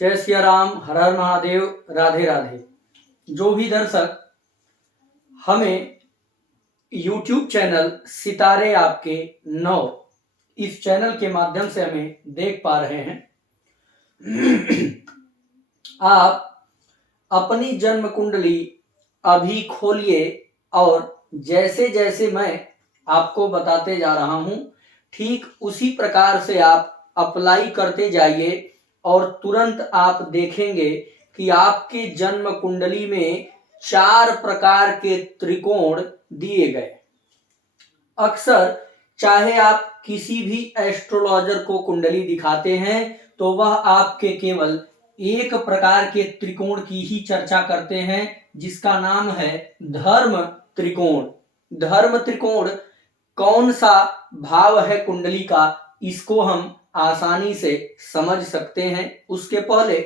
जय सिया राम, हर हर महादेव, राधे राधे। जो भी दर्शक हमें YouTube चैनल सितारे आपके 9 इस चैनल के माध्यम से हमें देख पा रहे हैं, आप अपनी जन्म कुंडली अभी खोलिए और जैसे जैसे मैं आपको बताते जा रहा हूं ठीक उसी प्रकार से आप अप्लाई करते जाइए और तुरंत आप देखेंगे कि आपके जन्म कुंडली में 4 प्रकार के त्रिकोण दिए गए। अक्सर चाहे आप किसी भी एस्ट्रोलॉजर को कुंडली दिखाते हैं तो वह आपके केवल एक प्रकार के त्रिकोण की ही चर्चा करते हैं, जिसका नाम है धर्म त्रिकोण। धर्म त्रिकोण कौन सा भाव है कुंडली का, इसको हम आसानी से समझ सकते हैं। उसके पहले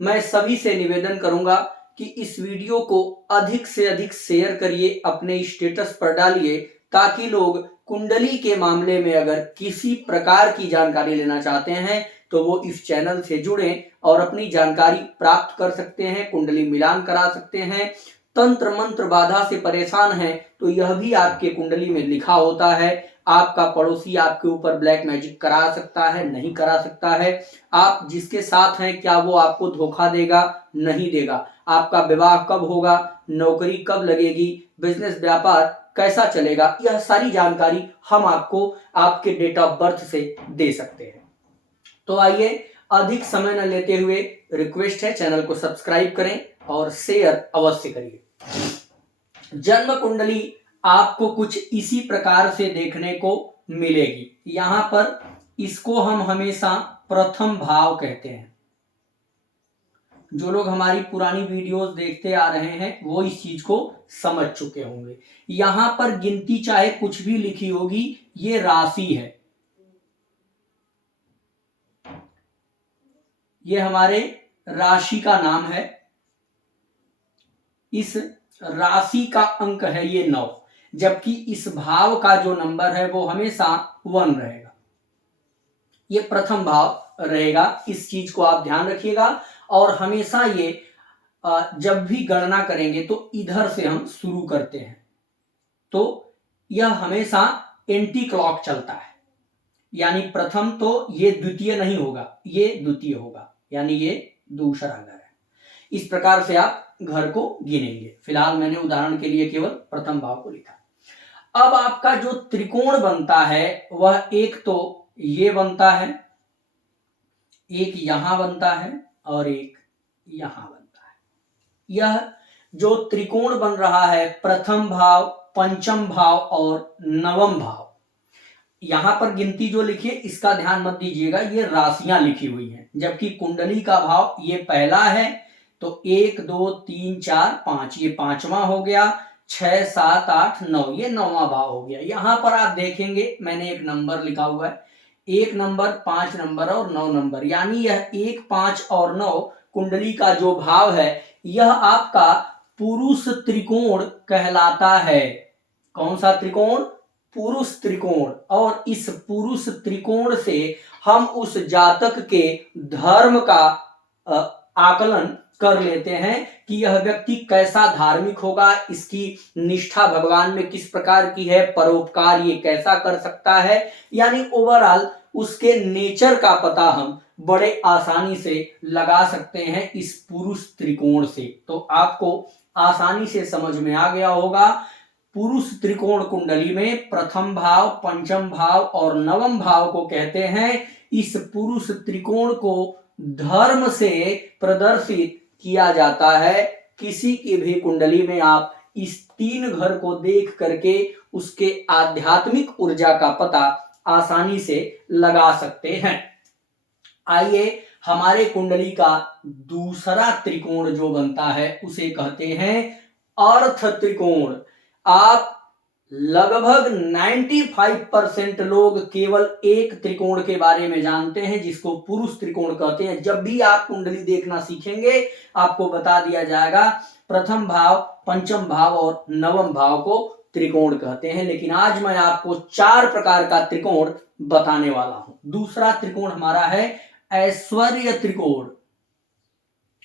मैं सभी से निवेदन करूंगा कि इस वीडियो को अधिक से अधिक शेयर करिए, अपने स्टेटस पर डालिए, ताकि लोग कुंडली के मामले में अगर किसी प्रकार की जानकारी लेना चाहते हैं तो वो इस चैनल से जुड़ें और अपनी जानकारी प्राप्त कर सकते हैं, कुंडली मिलान करा सकते हैं। तंत्र मंत्र बाधा से परेशान हैं तो यह भी आपके कुंडली में लिखा होता है। आपका पड़ोसी आपके ऊपर ब्लैक मैजिक करा सकता है, नहीं करा सकता है। आप जिसके साथ हैं क्या वो आपको धोखा देगा, नहीं देगा। आपका विवाह कब होगा, नौकरी कब लगेगी, बिजनेस व्यापार कैसा चलेगा, यह सारी जानकारी हम आपको आपके डेट ऑफ बर्थ से दे सकते हैं। तो आइए अधिक समय न लेते हुए रिक्वेस्ट है, चैनल को सब्सक्राइब करें और शेयर अवश्य करिए। जन्म कुंडली आपको कुछ इसी प्रकार से देखने को मिलेगी। यहां पर इसको हम हमेशा प्रथम भाव कहते हैं। जो लोग हमारी पुरानी वीडियोस देखते आ रहे हैं वो इस चीज को समझ चुके होंगे। यहां पर गिनती चाहे कुछ भी लिखी होगी, ये राशि है। ये हमारे राशि का नाम है। इस राशि का अंक है ये 9, जबकि इस भाव का जो नंबर है वो हमेशा 1 रहेगा। ये प्रथम भाव रहेगा, इस चीज को आप ध्यान रखिएगा। और हमेशा ये जब भी गणना करेंगे तो इधर से हम शुरू करते हैं, तो यह हमेशा एंटी क्लॉक चलता है। यानी प्रथम तो ये द्वितीय नहीं होगा, ये द्वितीय होगा, यानी ये दूसरा घर है। इस प्रकार से आप घर को गिनेंगे। फिलहाल मैंने उदाहरण के लिए केवल प्रथम भाव को लिखा। अब आपका जो त्रिकोण बनता है वह एक तो ये बनता है, एक यहां बनता है और एक यहां बनता है। यह जो त्रिकोण बन रहा है प्रथम भाव, पंचम भाव और नवम भाव, यहां पर गिनती जो लिखी है इसका ध्यान मत दीजिएगा, ये राशियां लिखी हुई हैं। जबकि कुंडली का भाव ये पहला है, तो 1 2 3 4 5 ये 5वां हो गया, 6 7 8 9 ये 9वां भाव हो गया। यहां पर आप देखेंगे मैंने एक नंबर लिखा हुआ है, 1 नंबर, 5 नंबर और 9 नंबर, यानी यह 1 5 और 9 कुंडली का जो भाव है यह आपका पुरुष त्रिकोण कहलाता है। कौन सा त्रिकोण? पुरुष त्रिकोण। और इस पुरुष त्रिकोण से हम उस जातक के धर्म का आकलन कर लेते हैं कि यह व्यक्ति कैसा धार्मिक होगा, इसकी निष्ठा भगवान में किस प्रकार की है, परोपकार ये कैसा कर सकता है, यानी ओवरऑल उसके नेचर का पता हम बड़े आसानी से लगा सकते हैं इस पुरुष त्रिकोण से। तो आपको आसानी से समझ में आ गया होगा, पुरुष त्रिकोण कुंडली में प्रथम भाव, पंचम भाव और नवम भाव को कहते हैं। इस पुरुष त्रिकोण को धर्म से प्रदर्शित किया जाता है। किसी की भी कुंडली में आप इस 3 घर को देख करके उसके आध्यात्मिक ऊर्जा का पता आसानी से लगा सकते हैं। आइए हमारे कुंडली का दूसरा त्रिकोण जो बनता है उसे कहते हैं अर्थ त्रिकोण। आप लगभग 95% लोग केवल एक त्रिकोण के बारे में जानते हैं जिसको पुरुष त्रिकोण कहते हैं। जब भी आप कुंडली देखना सीखेंगे आपको बता दिया जाएगा प्रथम भाव, पंचम भाव और नवम भाव को त्रिकोण कहते हैं। लेकिन आज मैं आपको 4 प्रकार का त्रिकोण बताने वाला हूं। दूसरा त्रिकोण हमारा है ऐश्वर्य त्रिकोण।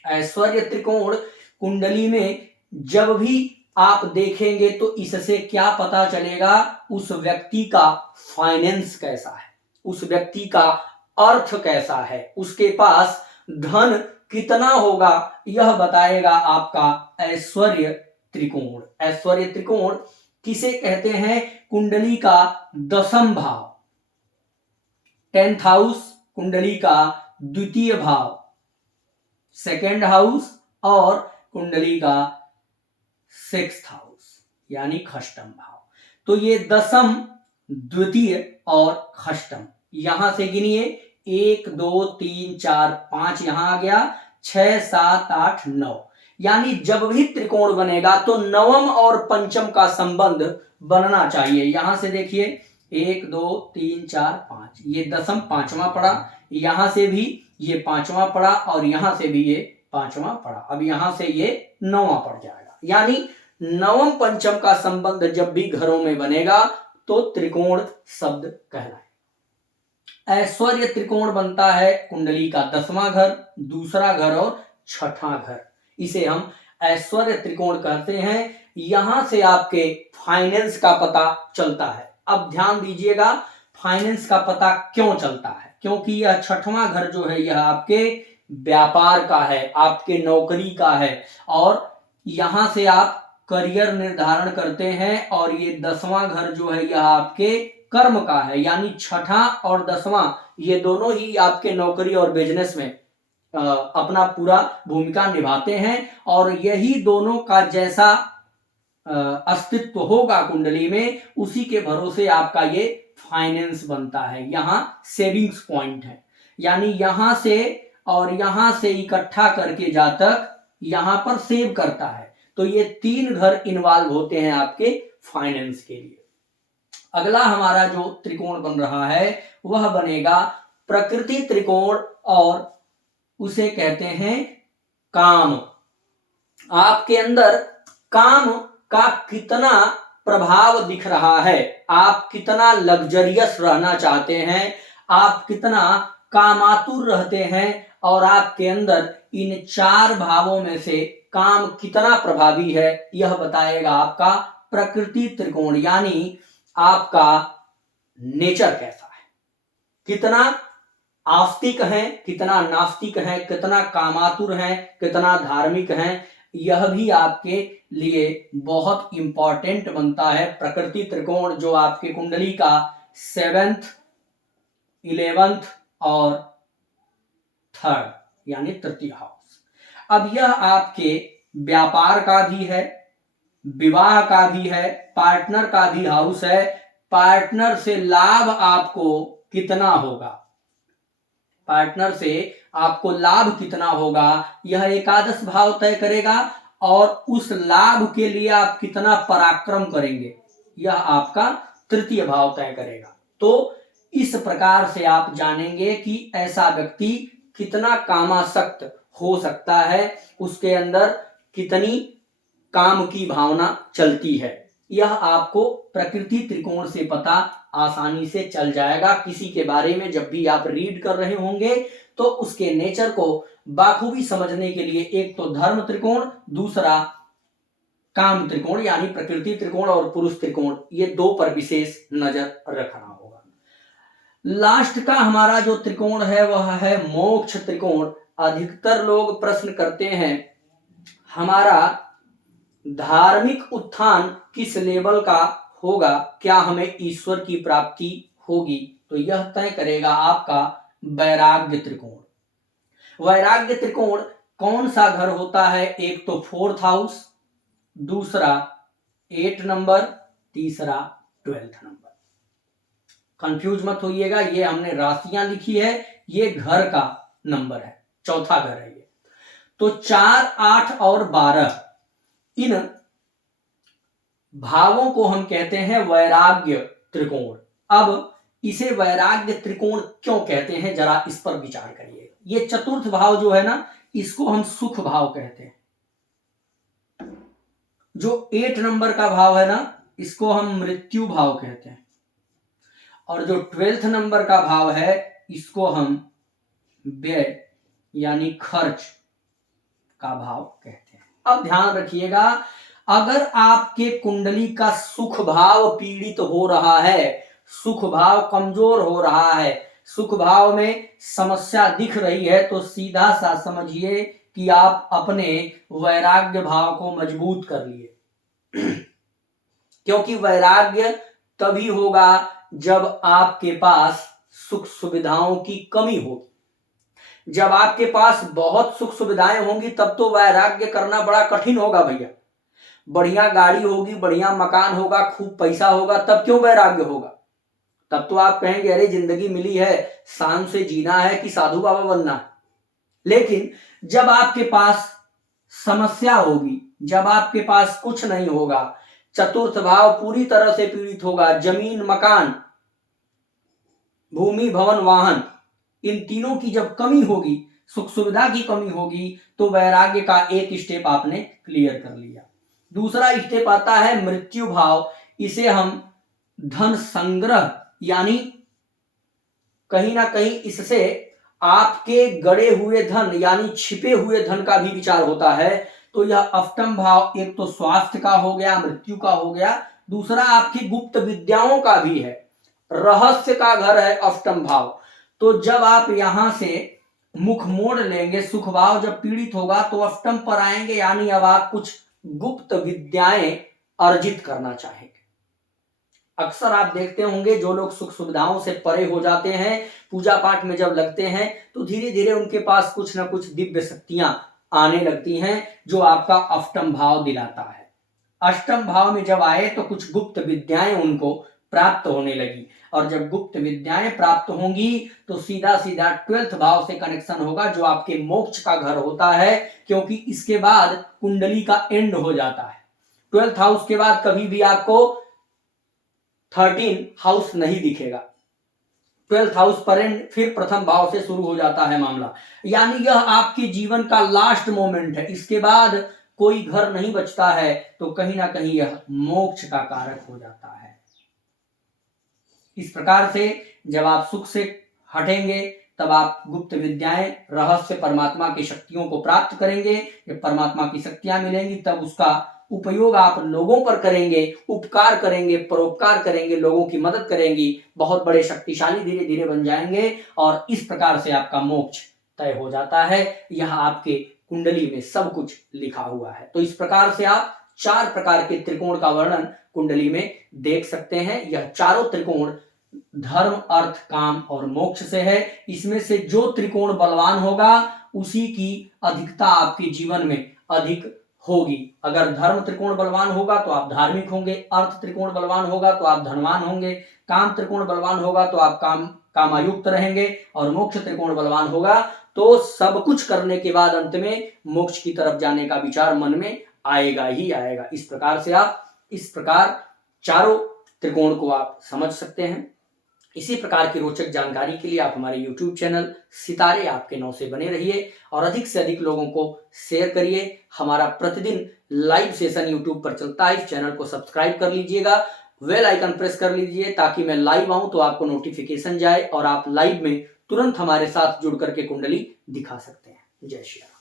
ऐश्वर्य त्रिकोण कुंडली में जब भी आप देखेंगे तो इससे क्या पता चलेगा, उस व्यक्ति का फाइनेंस कैसा है, उस व्यक्ति का अर्थ कैसा है, उसके पास धन कितना होगा, यह बताएगा आपका ऐश्वर्य त्रिकोण। ऐश्वर्य त्रिकोण किसे कहते हैं, कुंडली का 10वां भाव, 10th हाउस कुंडली का द्वितीय भाव, सेकेंड हाउस, और कुंडली का 6th हाउस यानी खष्टम भाव। तो ये 10th, द्वितीय और खष्टम, यहां से गिनिए 1 2 3 4 5 यहां आ गया, 6 7 8 9, यानी जब भी त्रिकोण बनेगा तो नवम और पंचम का संबंध बनना चाहिए। यहां से देखिए 1 2 3 4 5, ये 10th 5वां पड़ा, यहां से भी ये 5वां पड़ा, और यहां से भी ये 5वां पड़ा, अब यहां से ये 9वां पड़ जाएगा। यानी नवम पंचम का संबंध जब भी घरों में बनेगा तो त्रिकोण शब्द कहलाए। ऐश्वर्य त्रिकोण बनता है कुंडली का 10वां घर, दूसरा घर और 6ठा घर, इसे हम ऐश्वर्य त्रिकोण कहते हैं। यहां से आपके फाइनेंस का पता चलता है। अब ध्यान दीजिएगा, फाइनेंस का पता क्यों चलता है, क्योंकि यह 6ठवां घर जो है यह आपके व्यापार का है, आपके नौकरी का है, और यहां से आप करियर निर्धारण करते हैं, और ये 10वां घर जो है यह आपके कर्म का है, यानी 6ठा और 10वां ये दोनों ही आपके नौकरी और बिजनेस में अपना पूरा भूमिका निभाते हैं, और यही दोनों का जैसा अस्तित्व होगा कुंडली में, उसी के भरोसे आपका ये फाइनेंस बनता है। यहाँ सेविंग्स पॉइंट है, यानी यहां से और यहां से इकट्ठा करके जातक यहां पर सेव करता है। तो ये 3 घर इन्वॉल्व होते हैं आपके फाइनेंस के लिए। अगला हमारा जो त्रिकोण बन रहा है वह बनेगा प्रकृति त्रिकोण, और उसे कहते हैं काम। आपके अंदर काम का कितना प्रभाव दिख रहा है, आप कितना लग्जरियस रहना चाहते हैं, आप कितना कामातुर रहते हैं, और आपके अंदर इन 4 भावों में से काम कितना प्रभावी है, यह बताएगा आपका प्रकृति त्रिकोण। यानी आपका नेचर कैसा है, कितना आस्तिक हैं, कितना नास्तिक हैं, कितना कामातुर हैं, कितना धार्मिक हैं, यह भी आपके लिए बहुत इंपॉर्टेंट बनता है। प्रकृति त्रिकोण जो आपके कुंडली का 7th, 11th और 3rd यानी तृतीय हाउस। अब यह आपके व्यापार का भी है, विवाह का भी है, पार्टनर का भी हाउस है। पार्टनर से लाभ आपको कितना होगा, पार्टनर से आपको लाभ कितना होगा, यह एकादश भाव तय करेगा, और उस लाभ के लिए आप कितना पराक्रम करेंगे, यह आपका तृतीय भाव तय करेगा। तो इस प्रकार से आप जानेंगे कि ऐसा व्यक्ति कितना कामासक्त हो सकता है, उसके अंदर कितनी काम की भावना चलती है, यह आपको प्रकृति त्रिकोण से पता आसानी से चल जाएगा। किसी के बारे में जब भी आप रीड कर रहे होंगे तो उसके नेचर को बाखूबी समझने के लिए एक तो धर्म त्रिकोण, दूसरा काम त्रिकोण यानी प्रकृति त्रिकोण और पुरुष त्रिकोण, ये 2 पर विशेष नजर रखना होगा। लास्ट का हमारा जो त्रिकोण है वह है मोक्ष त्रिकोण। अधिकतर लोग प्रश्न करते हैं हमारा धार्मिक उत्थान किस लेवल का होगा, क्या हमें ईश्वर की प्राप्ति होगी, तो यह तय करेगा आपका वैराग्य त्रिकोण। वैराग्य त्रिकोण कौन सा घर होता है, एक तो 4th हाउस, दूसरा 8 नंबर, तीसरा 12th नंबर। कंफ्यूज मत होइएगा, ये हमने राशियां लिखी है, ये घर का नंबर है, चौथा घर है ये। तो 4 8 और 12 इन भावों को हम कहते हैं वैराग्य त्रिकोण। अब इसे वैराग्य त्रिकोण क्यों कहते हैं, जरा इस पर विचार करिए। ये चतुर्थ भाव जो है ना, इसको हम सुख भाव कहते हैं। जो 8 नंबर का भाव है ना, इसको हम मृत्यु भाव कहते हैं, और जो 12th नंबर का भाव है इसको हम व्यय यानी खर्च का भाव कहते हैं। अब ध्यान रखिएगा, अगर आपके कुंडली का सुख भाव पीड़ित हो रहा है, सुख भाव कमजोर हो रहा है, सुख भाव में समस्या दिख रही है, तो सीधा सा समझिए कि आप अपने वैराग्य भाव को मजबूत कर लिए। क्योंकि वैराग्य तभी होगा जब आपके पास सुख सुविधाओं की कमी होगी। जब आपके पास बहुत सुख सुविधाएं होंगी तब तो वैराग्य करना बड़ा कठिन होगा भैया। बढ़िया गाड़ी होगी, बढ़िया मकान होगा, खूब पैसा होगा, तब क्यों वैराग्य होगा? तब तो आप कहेंगे अरे जिंदगी मिली है, शान से जीना है कि साधु बाबा बनना है। लेकिन जब आपके पास समस्या होगी, जब आपके पास कुछ नहीं होगा, चतुर्थ भाव पूरी तरह से पीड़ित होगा, जमीन मकान भूमि भवन वाहन इन तीनों की जब कमी होगी, सुख सुविधा की कमी होगी, तो वैराग्य का एक स्टेप आपने क्लियर कर लिया। दूसरा स्टेप आता है मृत्यु भाव। इसे हम धन संग्रह, यानी कहीं ना कहीं इससे आपके गड़े हुए धन यानी छिपे हुए धन का भी विचार होता है। तो यह अष्टम भाव एक तो स्वास्थ्य का हो गया, मृत्यु का हो गया, दूसरा आपकी गुप्त विद्याओं का भी है, रहस्य का घर है अष्टम भाव। तो जब आप यहां से मुख मोड़ लेंगे, सुख भाव जब पीड़ित होगा तो अष्टम पर आएंगे, यानी अब आप कुछ गुप्त विद्याएं अर्जित करना चाहेंगे। अक्सर आप देखते होंगे जो लोग सुख सुविधाओं से परे हो जाते हैं, पूजा पाठ में जब लगते हैं तो धीरे धीरे उनके पास कुछ ना कुछ दिव्य शक्तियां आने लगती हैं, जो आपका अष्टम भाव दिलाता है। अष्टम भाव में जब आए तो कुछ गुप्त विद्याएं उनको प्राप्त होने लगी, और जब गुप्त विद्याएं प्राप्त होंगी तो सीधा सीधा 12th भाव से कनेक्शन होगा, जो आपके मोक्ष का घर होता है। क्योंकि इसके बाद कुंडली का एंड हो जाता है। 12th हाउस के बाद कभी भी आपको 13 हाउस नहीं दिखेगा। 12th हाउस पर एंड फिर प्रथम भाव से शुरू हो जाता है मामला, यानी यह आपके जीवन का लास्ट मोमेंट है। इसके बाद कोई घर नहीं बचता है, तो कहीं ना कहीं यह मोक्ष का कारक हो जाता है। इस प्रकार से जब आप सुख से हटेंगे तब आप गुप्त विद्याएं, रहस्य, परमात्मा की शक्तियों को प्राप्त करेंगे। जब परमात्मा की शक्तियां मिलेंगी तब उसका उपयोग आप लोगों पर करेंगे, उपकार करेंगे, परोपकार करेंगे, लोगों की मदद करेंगी, बहुत बड़े शक्तिशाली धीरे धीरे बन जाएंगे, और इस प्रकार से आपका मोक्ष तय हो जाता है। यह आपके कुंडली में सब कुछ लिखा हुआ है। तो इस प्रकार से आप 4 प्रकार के त्रिकोण का वर्णन कुंडली में देख सकते हैं। यह चारों त्रिकोण धर्म, अर्थ, काम और मोक्ष से है। इसमें से जो त्रिकोण बलवान होगा उसी की अधिकता आपके जीवन में अधिक होगी। अगर धर्म त्रिकोण बलवान होगा तो आप धार्मिक होंगे, अर्थ त्रिकोण बलवान होगा तो आप धनवान होंगे, काम त्रिकोण बलवान होगा तो आप कामायुक्त रहेंगे, और मोक्ष त्रिकोण बलवान होगा तो सब कुछ करने के बाद अंत में मोक्ष की तरफ जाने का विचार मन में आएगा ही आएगा। इस प्रकार चारों त्रिकोण को आप समझ सकते हैं। इसी प्रकार की रोचक जानकारी के लिए आप हमारे YouTube चैनल सितारे आपके 9 से बने रहिए, और अधिक से अधिक लोगों को शेयर करिए। हमारा प्रतिदिन लाइव सेशन YouTube पर चलता है, इस चैनल को सब्सक्राइब कर लीजिएगा, बेल आइकन प्रेस कर लीजिए, ताकि मैं लाइव आऊं तो आपको नोटिफिकेशन जाए और आप लाइव में तुरंत हमारे साथ जुड़ करके कुंडली दिखा सकते हैं। जय श्री राम।